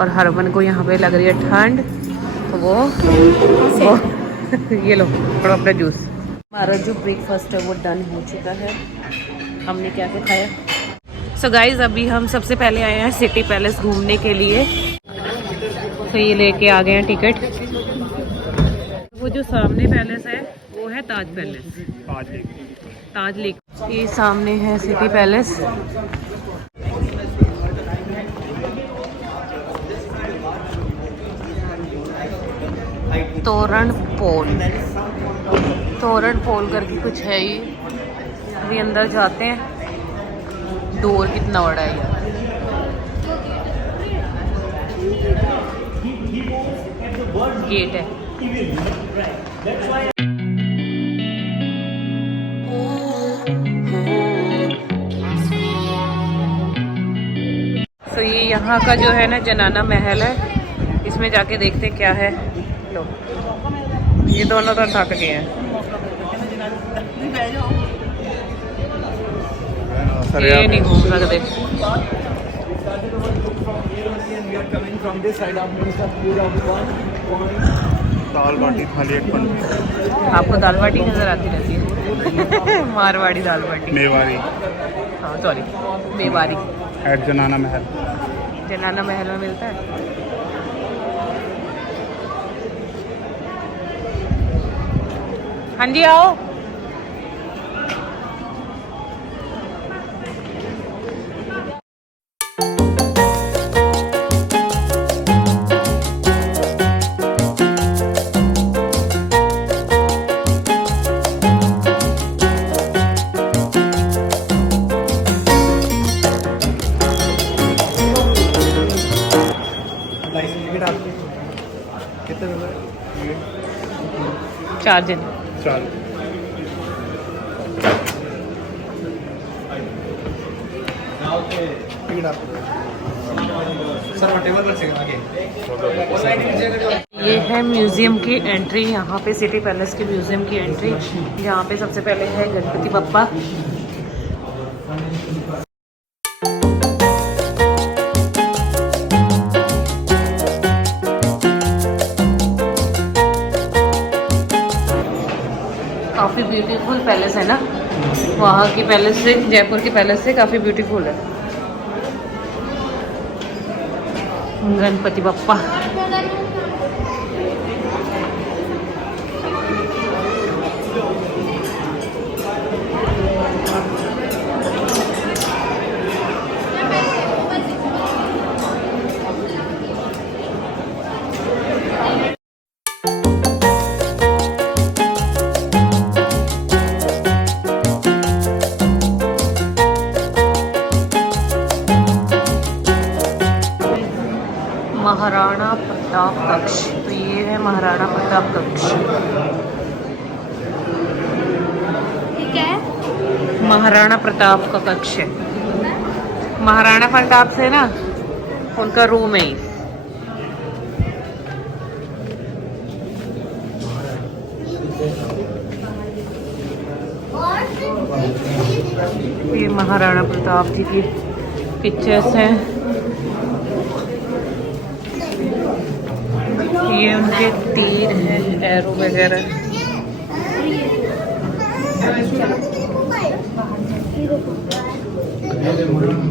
और हरमन को यहाँ पे लग रही है ठंड, तो वो ये लो थोड़ा अपना जूस। हमारा जो ब्रेकफास्ट है वो डन हो चुका है। हमने क्या क्या खाया? सो गाइज अभी हम सबसे पहले आए हैं सिटी पैलेस घूमने के लिए। तो ये लेके आ गए हैं टिकट। वो जो सामने पैलेस है वो है ताज पैलेस, ताज लेक। ये सामने है सिटी पैलेस। तोरण पोल करके कुछ है ये। अभी अंदर जाते हैं। डोर कितना बड़ा है यार। गेट है। तो ये यहाँ का जो है ना जनाना महल है। इसमें जाके देखते हैं क्या है। लो ये दोनों तो थक गए हैं। ये नहीं घूम सकते। दाल बाटी थाली एक पन। आपको दाल बाटी नजर आती रहती है। मारवाड़ी दाल बाटी, मेवाड़ी। हाँ सॉरी मेवाड़ी। एट जनाना महल। जनाना महल में मिलता है। हाँ जी आओ। कितने 4 जन। 4। ये है म्यूजियम की एंट्री। यहाँ पे सिटी पैलेस के म्यूजियम की एंट्री। यहाँ पे सबसे पहले है गणपति बप्पा। काफ़ी ब्यूटीफुल पैलेस है ना। वहाँ की पैलेस से, जयपुर की पैलेस से काफ़ी ब्यूटीफुल है। गणपति बप्पा। महाराणा प्रताप कक्ष। तो ये है महाराणा प्रताप कक्ष। ठीक है, महाराणा प्रताप का कक्ष है। महाराणा प्रताप से ना उनका रूम है। ये महाराणा प्रताप जी की पिक्चर्स हैं। ये उनके तीर हैं, एरो वगैरह।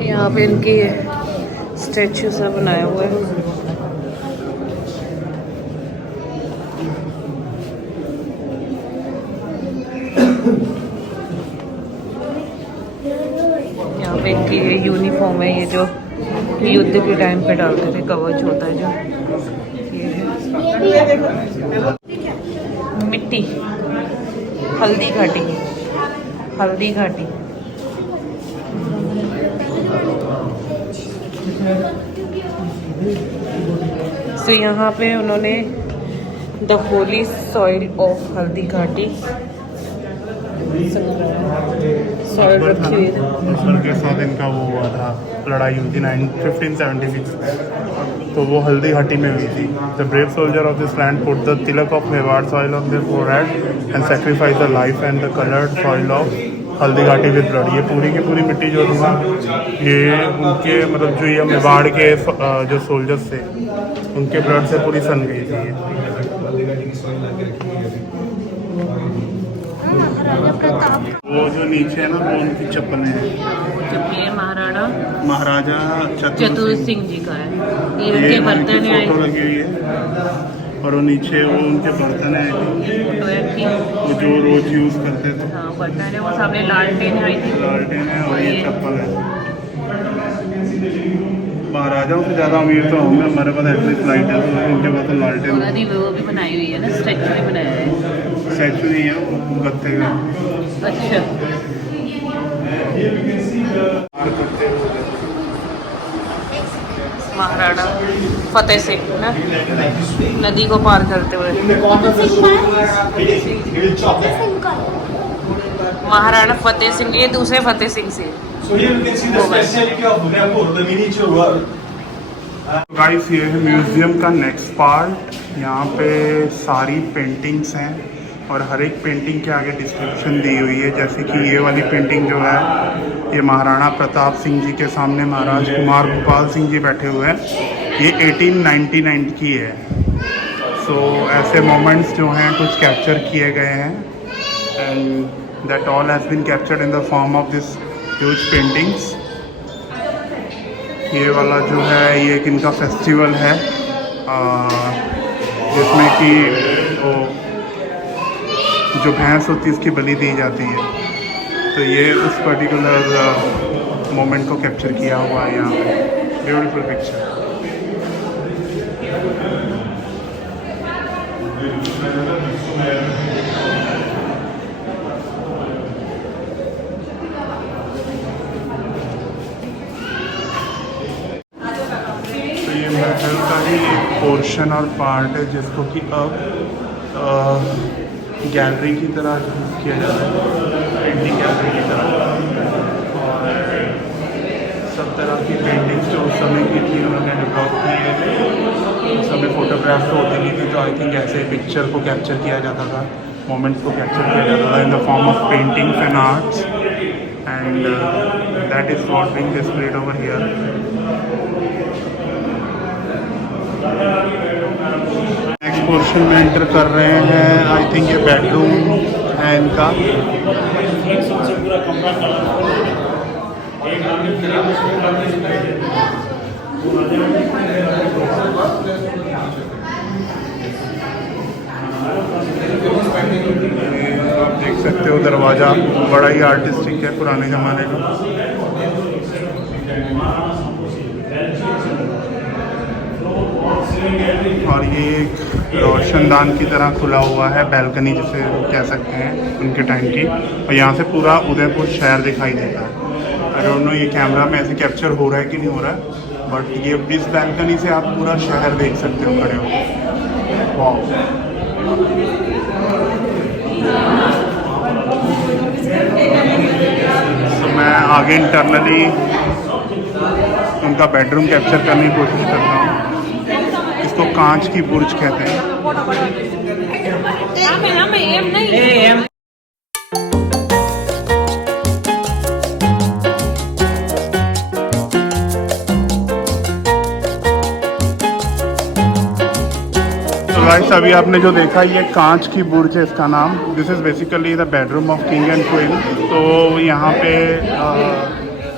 यहाँ पे इनकी स्टैचू सा बनाया हुआ है। यहाँ पे इनकी ये यूनिफॉर्म है, ये जो युद्ध के टाइम पे डालते थे, कवच होता है जो। मिट्टी, हल्दी घाटी, हल्दी घाटी। तो यहाँ पे उन्होंने the Holi soil of Haldi Ghati soil रखी हुई है। के साथ इनका वो हुआ था, लड़ाई हुई थी 1576। तो वो हल्दी घाटी में हुई थी। The brave soldier of this land put the Tilak of Mewar soil on their forehead and sacrifice the life and the coloured soil of Haldi Ghati with blood. ये पूरी की पूरी मिट्टी जो थी ना, ये उनके मतलब जो ये मेवाड़ के जो सोल्जर्स थे उनके ब्लड से पूरी सन गई थी ये। वो जो नीचे है ना वो उनकी चप्पल है। ये महाराजा चतुर सिंह जी का है। ये उनके बर्तन है, फोटो लगी हुई है। और वो नीचे वो उनके बर्तन है फोटो है कि वो जो रोज यूज करते थे। हाँ बर्तन है। वो सामने लालटेन है, आई थिंक लालटेन है और ये चप्पल है। महाराजाओं से ज़्यादा अमीर तो होंगे, हमारे पास एटलीस्ट लाइट है, तो उनके पास तो लालटेन उन्होंने वो भी बनाई हुई है ना, स्टैचू भी बनाया है। स्टैचू नहीं है, गत्ते का। अच्छा महाराणा फतेह सिंह ना, नदी को पार करते हुए। महाराणा फतेह सिंह, ये दूसरे फतेह सिंह से। गाइस ये है म्यूजियम का नेक्स्ट पार्ट। यहाँ पे सारी पेंटिंग्स हैं और हर एक पेंटिंग के आगे डिस्क्रिप्शन दी हुई है। जैसे कि ये वाली पेंटिंग जो है ये महाराणा प्रताप सिंह जी के सामने महाराज कुमार भूपाल सिंह जी बैठे हुए हैं। ये 1899 की है। सो ऐसे मोमेंट्स जो हैं कुछ कैप्चर किए गए हैं and that all has been captured in the form of this huge paintings. ये वाला जो है ये एक इनका फेस्टिवल है जिसमें कि वो जो भैंस होती है इसकी बलि दी जाती है। तो ये उस पर्टिकुलर मोमेंट को कैप्चर किया हुआ है यहाँ पे। Beautiful picture. तो ये महल का ही एक पोर्शन और पार्ट है जिसको कि अब गैलरी की तरह यूज़ किया जाता है, पेंटिंग गैलरी की तरह। और सब तरह की पेंटिंग्स जो उस समय की थी उन्होंने डेवलप की है। उस समय फ़ोटोग्राफ्स तो होती नहीं थी, तो आई थिंक ऐसे पिक्चर को कैप्चर किया जाता था, मोमेंट्स को कैप्चर किया जाता था इन the form of paintings and arts and that is what being displayed over here. Next portion में एंटर कर रहे हैं। आई थिंक ये बेडरूम है इनका। आप देख सकते हो दरवाज़ा बड़ा ही आर्टिस्टिक है, पुराने ज़माने का। और ये एक रोशनदान की तरह खुला हुआ है, बैल्कनी जिसे कह सकते हैं उनके टाइम की। और यहाँ से पूरा उदयपुर शहर दिखाई देता है। आई डोंट नो ये कैमरा में ऐसे कैप्चर हो रहा है कि नहीं हो रहा है, बट ये इस बैल्कनी से आप पूरा शहर देख सकते हो खड़े हो। वाह। तो मैं आगे इंटरनली उनका बेडरूम कैप्चर करने की कोशिश करता हूँ। इसको कांच की बुर्ज कहते हैं। तो गाइस अभी आपने जो देखा ये कांच की बुर्ज है इसका नाम। This is basically the bedroom of king and queen. तो यहाँ पे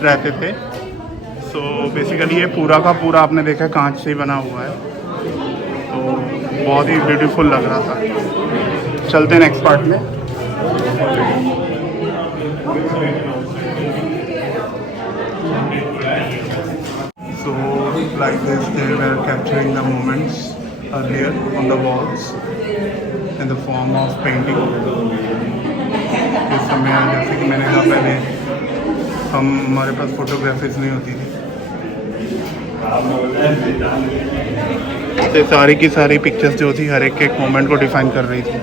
रहते थे। सो बेसिकली ये पूरा का पूरा आपने देखा कांच से ही बना हुआ है, तो बहुत ही ब्यूटीफुल लग रहा था। चलते हैं नेक्स्ट पार्ट में। So like this they were capturing the moments earlier on the walls in the form of painting. इस समय जैसे कि मैंने कहा पहले हमारे पास फोटोग्राफीज नहीं होती थी, तो सारी की सारी पिक्चर्स जो थी हर एक मोमेंट को डिफाइन कर रही थी।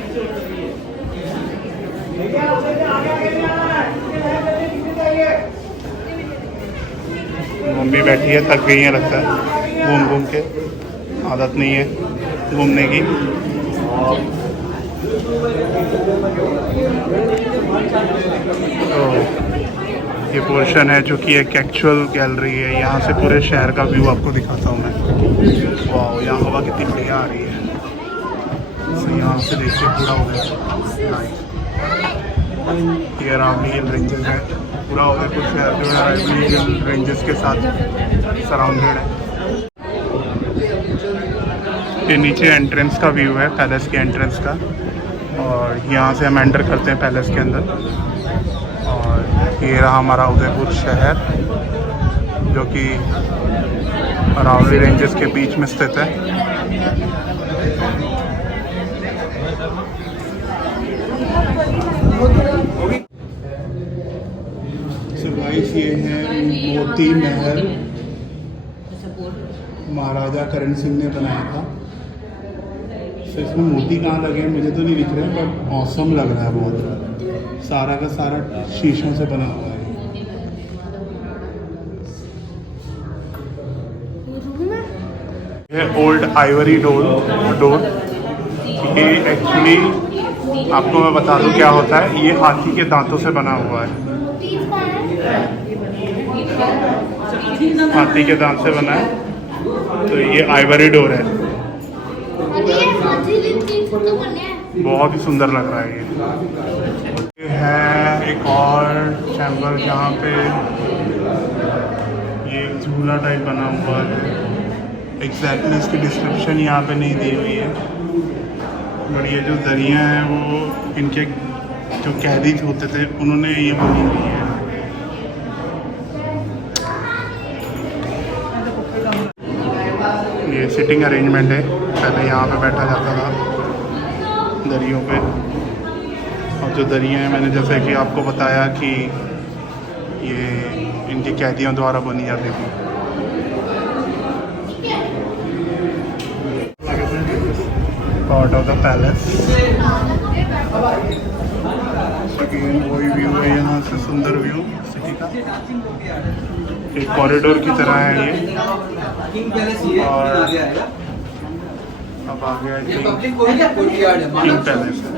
मम्मी बैठी है, थक गई है लगता है घूम घूम के, आदत नहीं है घूमने की। तो ये पोर्शन है जो कि एक एक्चुअल गैलरी है। यहाँ से पूरे शहर का व्यू आपको दिखाता हूँ मैं। वाह, यहाँ हवा कितनी बढ़िया आ रही है। तो यहाँ से देखिए पूरा उधर ये रावली हिल रेंजेस है। पूरा उदयपुर शहर जो है रावली हिल रेंजेस के साथ सराउंडेड है। ये नीचे एंट्रेंस का व्यू है, पैलेस के एंट्रेंस का, और यहाँ से हम एंटर करते हैं पैलेस के अंदर। और ये रहा हमारा उदयपुर शहर जो कि रावली रेंजेस के बीच में स्थित है। So guys, ये है मोती महल, महाराजा करण सिंह ने बनाया था। तो इसमें मोती कहाँ लगे हैं मुझे तो नहीं दिख रहे, बट औसम लग रहा है बहुत। सारा का सारा शीशों से बना हुआ है। ये ओल्ड आइवरी डोर। ये एक्चुअली आपको मैं बता दूं क्या होता है। ये हाथी के दांतों से बना हुआ है। हाथी के दांत से बना है। तो ये आइवरी डोर है। बहुत ही सुंदर लग रहा है ये है एक और चैम्बर जहाँ पे ये एक झूला टाइप बना हुआ है। एग्जैक्टली इसकी डिस्क्रिप्शन यहाँ पे नहीं दी हुई है, और ये जो दरिया हैं वो इनके जो कैदी होते थे उन्होंने ये बनी हुई है। ये सिटिंग अरेंजमेंट है। पहले यहाँ पे बैठा जाता था दरियों पे, और जो दरिया हैं मैंने जैसे कि आपको बताया कि ये इनके कैदियों द्वारा बनी जाती थी। Part of the palace. वही व्यू है यहाँ से, सुंदर व्यू सिटी का। एक कॉरिडोर की तरह है ये। और अब आ गया किंग पैलेस है।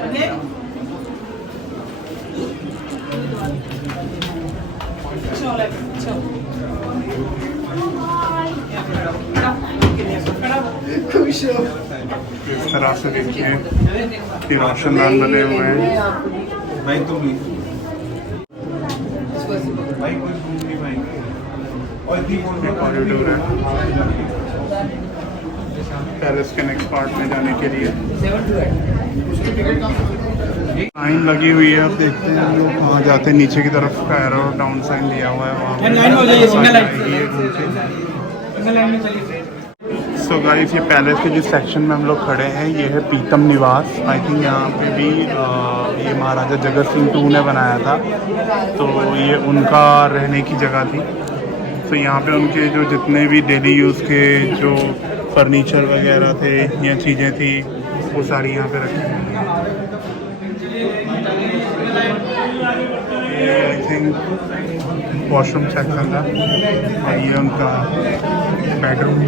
इस तरह से देखिए रोशनदान बने हुए हैं। कॉरिडोर है पैलेस के नेक्स्ट पार्ट में जाने के लिए। लाइन लगी हुई है। अब देखते हैं लोग कहाँ जाते हैं। नीचे की तरफ का एरो डाउन साइन दिया हुआ है वहाँ। सो गाइस, ये पैलेस के जिस सेक्शन में हम लोग खड़े हैं ये है पीतम निवास। आई थिंक यहाँ पे भी ये महाराजा जगत सिंह II ने बनाया था, तो ये उनका रहने की जगह थी। तो यहाँ पे उनके जो जितने भी डेली यूज़ के जो फर्नीचर वगैरह थे या चीज़ें थी वो सारी यहाँ पे रखी हुई हैं। ये आई थिंक वॉशरूम सेक्शन था, और ये उनका बेडरूम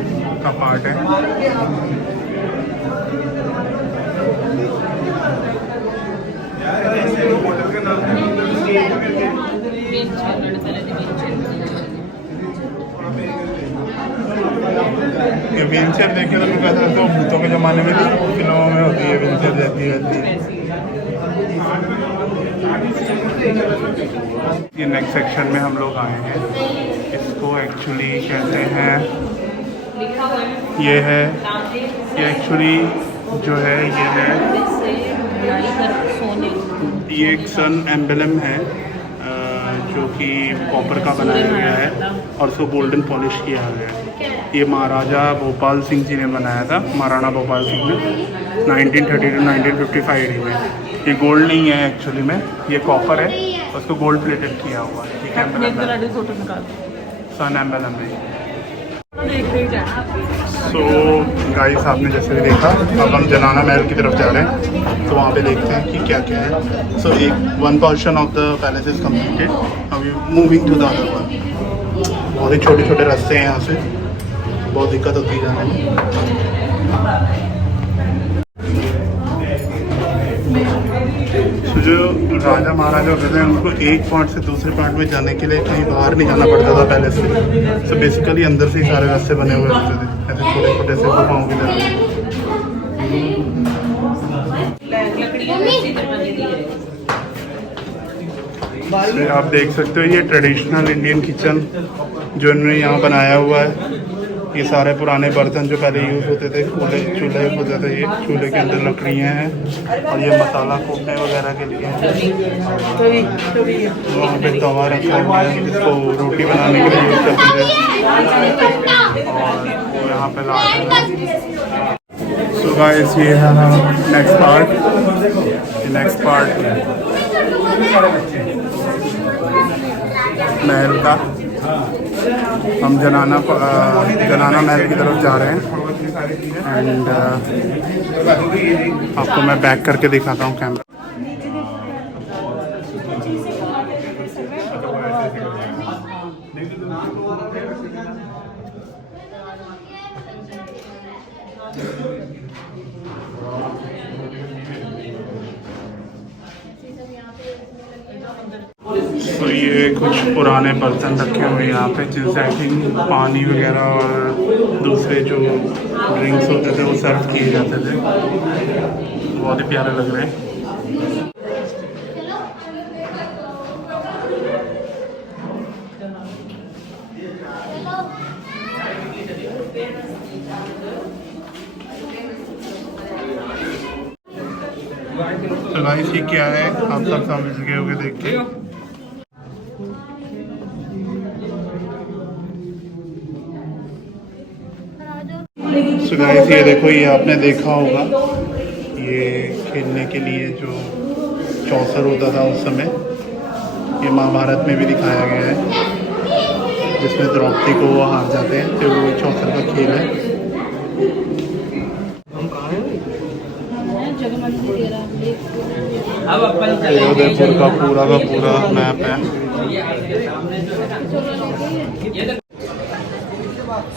का पार्ट है। ये व्हीलचेयर देखिए तो मैं कहता हूँ तो भूतों के ज़माने में थी, फिल्मों में होती है व्हीलचेयर रहती है। ये नेक्स्ट सेक्शन में हम लोग आए हैं। इसको एक्चुअली कहते हैं, ये है, ये एक्चुअली जो है ये है, ये एक सन एम्बलम है जो कि कॉपर का बनाया गया है और उसको गोल्डन पॉलिश किया गया है। ये महाराजा भोपाल सिंह जी ने बनाया था, महाराणा भोपाल सिंह ने 1930 to 1955 में। ये गोल्ड नहीं है एक्चुअली में, ये कॉपर है, उसको गोल्ड प्लेटेड किया हुआ है। ठीक है, सन एम्बलम है। सो गाइस, आपने जैसे भी देखा, अब हम जनाना महल की तरफ जा रहे हैं, तो वहाँ पे देखते हैं कि क्या क्या है। सो एक one portion of the palace is completed, अब you moving to the other one. बहुत ही छोटे छोटे रास्ते हैं यहाँ से, बहुत दिक्कत होती है जाने में। जो राजा महाराजा होते थे उनको एक पॉइंट से दूसरे पॉइंट में जाने के लिए कहीं बाहर नहीं जाना पड़ता था पहले से। तो बेसिकली अंदर से ही सारे रास्ते बने हुए होते थे, ऐसे छोटे छोटे से गुफाओं की तरह। तो आप देख सकते हो ये ट्रेडिशनल इंडियन किचन जो इन्होंने यहाँ बनाया हुआ है। ये सारे पुराने बर्तन जो पहले यूज़ होते थे, चूल्हे होते थे, ये चूल्हे के अंदर लकड़ियाँ हैं और ये मसाला कूटने वगैरह के लिए हैं। वहाँ पे तवा रखा हुआ है जिसको रोटी बनाने के लिए यूज़ करते थे। और यहाँ पे लाते। सो गाइस ये है नेक्स्ट पार्ट महल का। हम जनाना महल की तरफ जा रहे हैं एंड आपको मैं बैक करके दिखाता हूँ कैमरा। तो ये कुछ पुराने बर्तन रखे हुए हैं यहाँ पे जिनसे आई थिंक पानी वगैरह और दूसरे जो ड्रिंक्स होते थे वो सर्व किए जाते थे। बहुत ही प्यारे लग रहे हैं। तो गाइस ये क्या है आप सब समझ गए होंगे देख के। तो गाइस ये देखो, ये आपने देखा होगा ये खेलने के लिए जो चौसर होता था उस समय, ये महाभारत में भी दिखाया गया है जिसमें द्रौपदी को वो हार जाते हैं। तो वो चौसर का खेल है। उदयपुर का पूरा मैप है।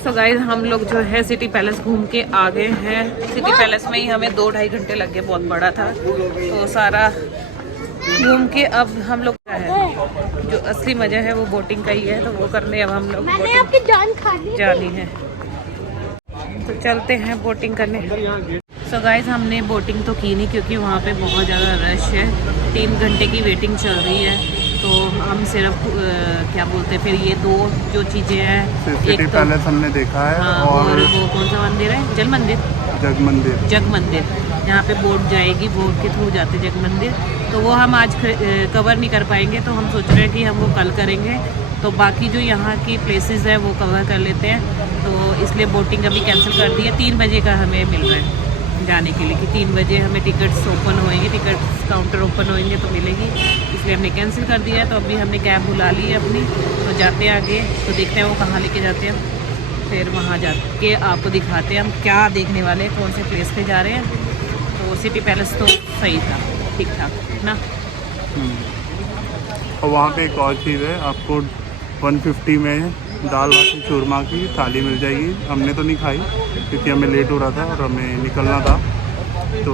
तो गाइस हम लोग जो है सिटी पैलेस घूम के आ गए हैं। सिटी पैलेस में ही हमें 2-2.5 घंटे लग गए, बहुत बड़ा था। तो सारा घूम के अब हम लोग का है जो असली मजा है वो बोटिंग का ही है। तो वो करने अब हम लोग जानी है, तो चलते हैं बोटिंग करने। सो गाइस हमने बोटिंग तो की नहीं क्योंकि वहाँ पे बहुत ज़्यादा रश है। 3 घंटे की वेटिंग चल रही है। तो हम सिर्फ क्या बोलते हैं फिर ये 2 जो चीज़ें हैं, सिटी पैलेस हमने देखा है। हाँ, और वो कौन सा मंदिर है, जग मंदिर यहाँ पे बोट जाएगी, बोट के थ्रू जाते जग मंदिर। तो वो हम आज कवर नहीं कर पाएंगे, तो हम सोच रहे हैं कि हम वो कल करेंगे। तो बाकी जो यहाँ की प्लेसेस है वो कवर कर लेते हैं। तो इसलिए बोटिंग अभी कैंसिल कर दी है। 3 बजे का हमें मिल रहा है जाने के लिए कि 3 बजे हमें टिकट्स ओपन होएंगे, टिकट्स काउंटर ओपन होएंगे तो मिलेगी। इसलिए हमने कैंसिल कर दिया है। तो अभी हमने कैब बुला ली है अपनी, तो जाते हैं आगे। तो देखते हैं वो कहाँ लेके जाते हैं, फिर वहाँ जाके आपको दिखाते हैं हम क्या देखने वाले हैं, कौन से प्लेस पे जा रहे हैं। तो सिटी पैलेस तो सही था, ठीक ठाक ना। और वहाँ पे एक और चीज़ है, आपको 150 में दाल बाटी चूरमा की थाली मिल जाएगी। हमने तो नहीं खाई क्योंकि हमें लेट हो रहा था और हमें निकलना था। तो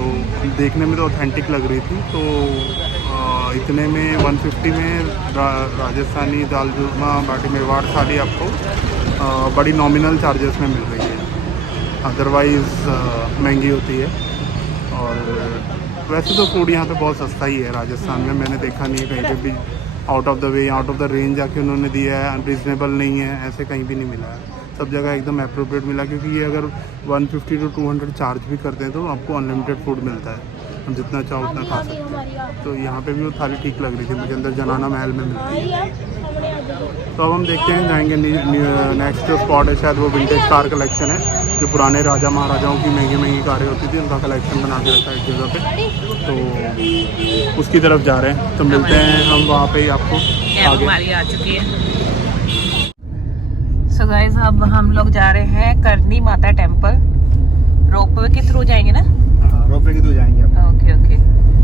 देखने में तो ऑथेंटिक लग रही थी। तो इतने में 150 में राजस्थानी दाल चूरमा बाटी मेवाड़ थाली आपको बड़ी नॉमिनल चार्जेस में मिल रही है। अदरवाइज़ महंगी होती है। और वैसे तो फूड यहाँ पे बहुत सस्ता ही है राजस्थान में। मैंने देखा नहीं है कहीं पे भी out of the way, out of the range जाके उन्होंने दिया है, अनरीजनेबल नहीं है, ऐसे कहीं भी नहीं मिला है। सब जगह एकदम अप्रोप्रिएट मिला क्योंकि ये अगर 150 to 200 चार्ज भी करते हैं तो आपको अनलिमिटेड फूड मिलता है। हम जितना चाहो उतना खा सकते हैं। तो यहाँ पे भी वो थाली ठीक लग रही थी मुझे, अंदर जनाना महल में मिलती है। तो अब हम देखते हैं, जाएंगे नेक्स्ट जो स्पॉट है शायद वो विंटेज कार कलेक्शन है, जो पुराने राजा महाराजाओं की महंगी कारें होती थी उनका कलेक्शन बना के रखा है एक जगह पे। तो उसकी तरफ जा रहे हैं। तो मिलते हैं हम वहाँ पे ही आपको आगे। हमारी आ चुकी है। सो गाइस अब हम लोग जा रहे हैं करनी माता टेम्पल। रोपवे के थ्रू जाएंगे ना? रोपवे के थ्रू जाएंगे। Okay okay.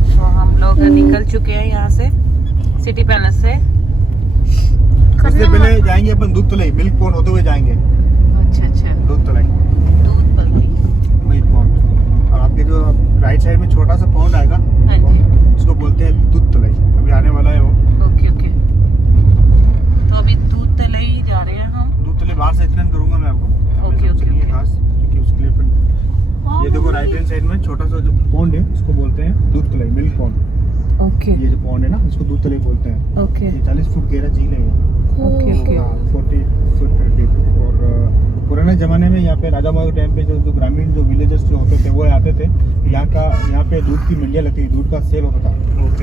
तो हम लोग निकल चुके हैं यहाँ से सिटी पैलेस से। उससे पहले जाएंगे अपन दूध तलाई, मिल्क पॉन्ड होते हुए जाएंगे। अच्छा दूध तलाई, मिल्क पॉन्ड। और आपके जो राइट साइड में छोटा सा पॉन्ड आएगा, हाँ जी, इसको बोलते हैं दूध तलाई। अभी आने वाला है वो। ओके ओके, तो अभी दूध तलाई जा रहे हैं हम। दूध तलाई बाहर से एक्सप्लेन करूंगा मैं आपको। ओके ओके चलिए खास, क्योंकि उसके लिए अपन ये देखो राइट हैंड साइड में छोटा सा जो पॉन्ड है इसको बोलते हैं दूध तलाई, मिल्क पॉन्ड। ओके ये जो पॉन्ड है ना इसको दूध तलाई बोलते हैं। ओके ये 40 फुट गहरा झील है ये। Okay okay. 40 foot deep. और पुराने ज़माने में यहाँ पे राजा महाराज टाइम पे जो ग्रामीण जो विलेजर्स जो होते थे वो आते थे। यहाँ पे दूध की मंडियाँ लगती थी, दूध का सेल होता था,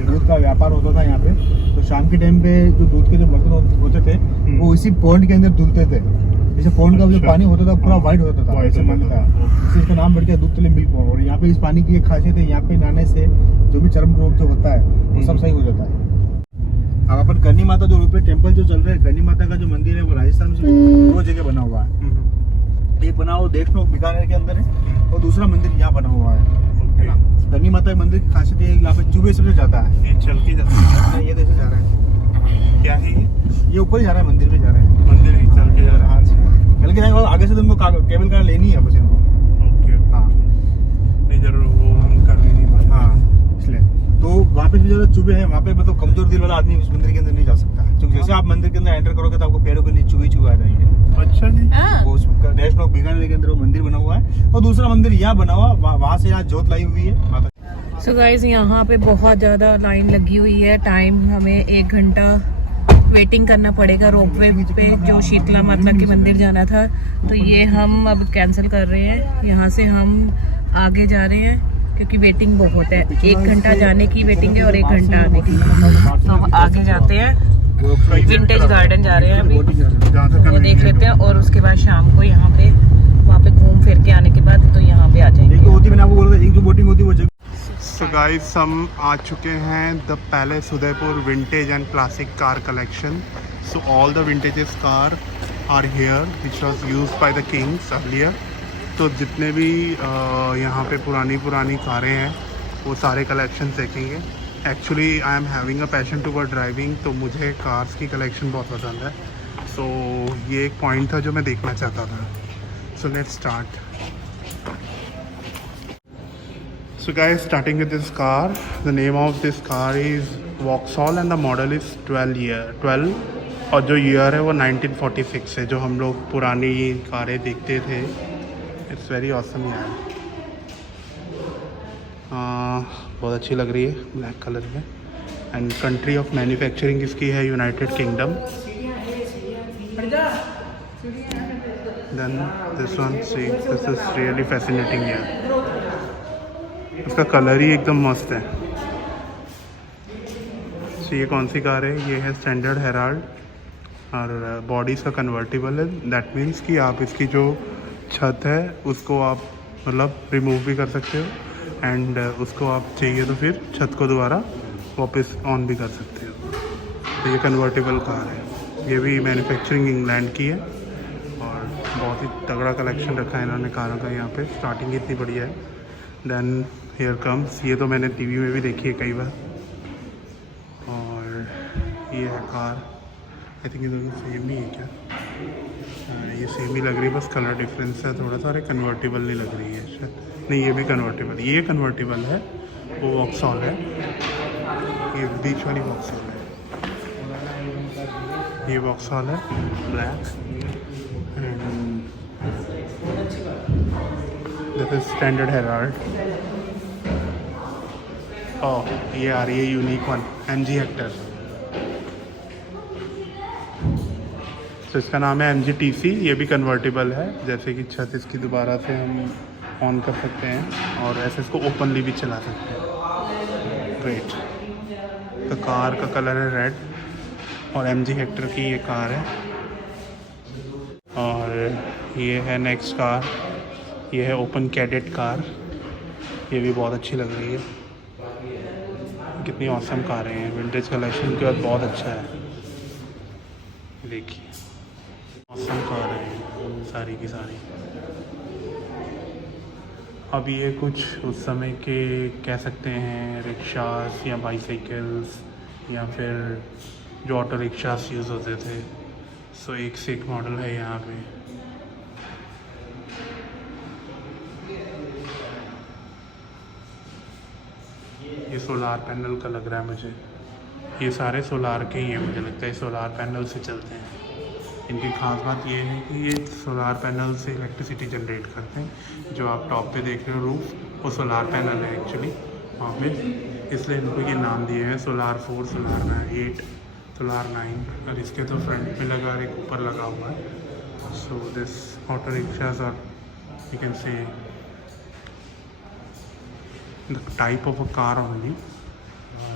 दूध का व्यापार होता था यहाँ पे। तो शाम के टाइम पे जो दूध के जो बर्तन होते थे वो इसी पॉन्ड के अंदर धुलते थे। जैसे पॉन्ड का जो पानी होता था पूरा व्हाइट होता था, ऐसे मानता है, इसका नाम बढ़ गया दूध तलाई मिल्क पॉन्ड। और यहाँ पे इस पानी की एक खासियत है, यहाँ पे नहाने से जो भी चर्म रोग जो होता है वो सब सही हो जाता है। अब अपन करनी माता जो रूपे टेम्पल जो चल रहा है, करनी माता का जो मंदिर है वो राजस्थान में दो जगह बना हुआ है। एक बना हुआ देशनोक बीकानेर के अंदर है और दूसरा मंदिर यहाँ बना हुआ है ना। करनी माता के मंदिर की खासियत है यहाँ पे चूबे से जाता है। ये चल के जाता है, ये देखे जा रहा है, क्या है ये ऊपर ही जा रहा है, मंदिर पे जा रहा है। मंदिर ही चल के जा रहा है। चल के जाएगा, आगे से तुमको केबल कार लेनी है बस इनको। ओके, हाँ नहीं जरूर, वो हम कर नहीं पाएंगे। हाँ, इसलिए तो वहाँ पे जो ज़्यादा चूबे हैं वहाँ पे मतलब कमजोर दिल वाला आदमी उस मंदिर के अंदर नहीं जा सकता, क्योंकि जैसे आप मंदिर के अंदर एंटर करोगे तो आपको पैरों के नीचे चूहे आ जाएंगे। अच्छा जी। वो उसका देशनोक बीकानेर के अंदर वो मंदिर बना हुआ है और दूसरा मंदिर यहाँ बना हुआ, वहाँ से यहाँ जोत लाई हुई है माता। सो गाइज यहाँ पे बहुत ज़्यादा लाइन लगी हुई है। टाइम हमें 1 घंटा वेटिंग करना पड़ेगा रोपवे पे, जो शीतला माता के मंदिर जाना था। तो ये हम अब कैंसिल कर रहे हैं, यहाँ से हम आगे जा रहे हैं क्योंकि वेटिंग बहुत है। 1 घंटा जाने की वेटिंग है और 1 घंटा आने की। तो हम आगे जाते हैं, विंटेज गार्डन जा रहे हैं अभी, वो देख लेते हैं और उसके बाद शाम को यहाँ पे वहाँ पे घूम फिर के आने के बाद तो यहाँ पे आ जाएंगे। मैंने आपको बोला था एक जो बोटिंग होती है वो So guys, हम आ चुके हैं the palace Udaipur vintage and classic car collection. So all the vintages car are here which was used by the kings earlier। तो जितने भी यहाँ पे पुरानी कारें हैं वो सारे कलेक्शन देखेंगे। Actually I am having a passion toward driving, तो मुझे कार्स की कलेक्शन बहुत पसंद है। सो ये एक पॉइंट था जो मैं देखना चाहता था। So let's start. So guys, starting with this car, the name of this car is Vauxhall and the model is 12 और जो ईयर है वो 1946 है। जो हम लोग पुरानी कारें देखते थे, इट्स वेरी ऑसम यार। बहुत अच्छी लग रही है ब्लैक कलर में। एंड कंट्री ऑफ मैन्युफैक्चरिंग इसकी है United Kingdom. Then this one, see this is really fascinating यार। इसका कलर ही एकदम मस्त है। तो ये कौन सी कार है? ये है स्टैंडर्ड हेराल्ड और बॉडी इसका कन्वर्टिबल है। दैट मीन्स कि आप इसकी जो छत है उसको आप मतलब रिमूव भी कर सकते हो एंड उसको आप चाहिए तो फिर छत को दोबारा वापस ऑन भी कर सकते हो। तो ये कन्वर्टिबल कार है। ये भी मैन्युफैक्चरिंग इंग्लैंड की है और बहुत ही तगड़ा कलेक्शन रखा है इन्होंने कारों का यहाँ पे। स्टार्टिंग इतनी बढ़िया है। देन हियर कम्स, ये तो मैंने टीवी में भी देखी है कई बार। और ये है कार, आई थिंक ये दोनों सेम ही है क्या? ये सेम ही लग रही है, बस कलर डिफरेंस है थोड़ा सा। अरे कन्वर्टेबल नहीं लग रही है शायद। नहीं, ये भी कन्वर्टेबल, ये कन्वर्टेबल है, वो वॉक्सहॉल है। ये बीच वाली वॉक्सहॉल है, ये वॉक्सहॉल है ब्लैक। This is Standard Herald. Oh, ये आ रही है यूनिक वन, MG हेक्टर। तो इसका नाम है MG TC। ये भी कन्वर्टेबल है, जैसे कि छत इसकी दोबारा से हम ऑन कर सकते हैं और ऐसे इसको ओपनली भी चला सकते हैं। ग्रेट। तो कार का कलर है रेड और MG हेक्टर की ये कार है। और ये है नेक्स्ट कार, ये है ओपन कैडेट कार। ये भी बहुत अच्छी लग रही है। कितनी औसम कारें हैं, विंटेज कलेक्शन के बाद बहुत अच्छा है। देखिए औसम कार है सारी की सारी। अब ये कुछ उस समय के कह सकते हैं रिक्शास या बाईसाइकिल्स या फिर जो ऑटो रिक्शास यूज़ होते थे। सो एक से एक मॉडल है यहाँ पे। ये सोलार पैनल का लग रहा है मुझे। ये सारे सोलार के ही हैं, मुझे लगता है सोलार पैनल से चलते हैं। इनकी खास बात ये है कि ये सोलार पैनल से इलेक्ट्रिसिटी जनरेट करते हैं। जो आप टॉप पे देख रहे हो रूफ, वो सोलार पैनल है एक्चुअली वहाँ पे, इसलिए इनको ये नाम दिए हैं सोलार 4, सोलार 8, सोलार 9। और इसके तो फ्रंट पे लगा और एक ऊपर लगा हुआ है। So this auto rickshaws are, you can say the type of a car only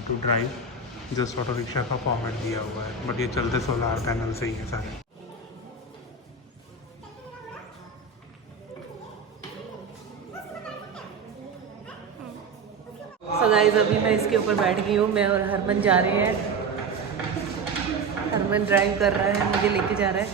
to drive. Just auto rickshaw का फॉर्मेट दिया हुआ है, बट ये चलते सोलार पैनल से ही है सारे। सो गाइस अभी मैं इसके ऊपर बैठ गई हूँ, मैं और हरमन जा रहे हैं। हरमन ड्राइव कर रहा है, मुझे लेके जा रहा है।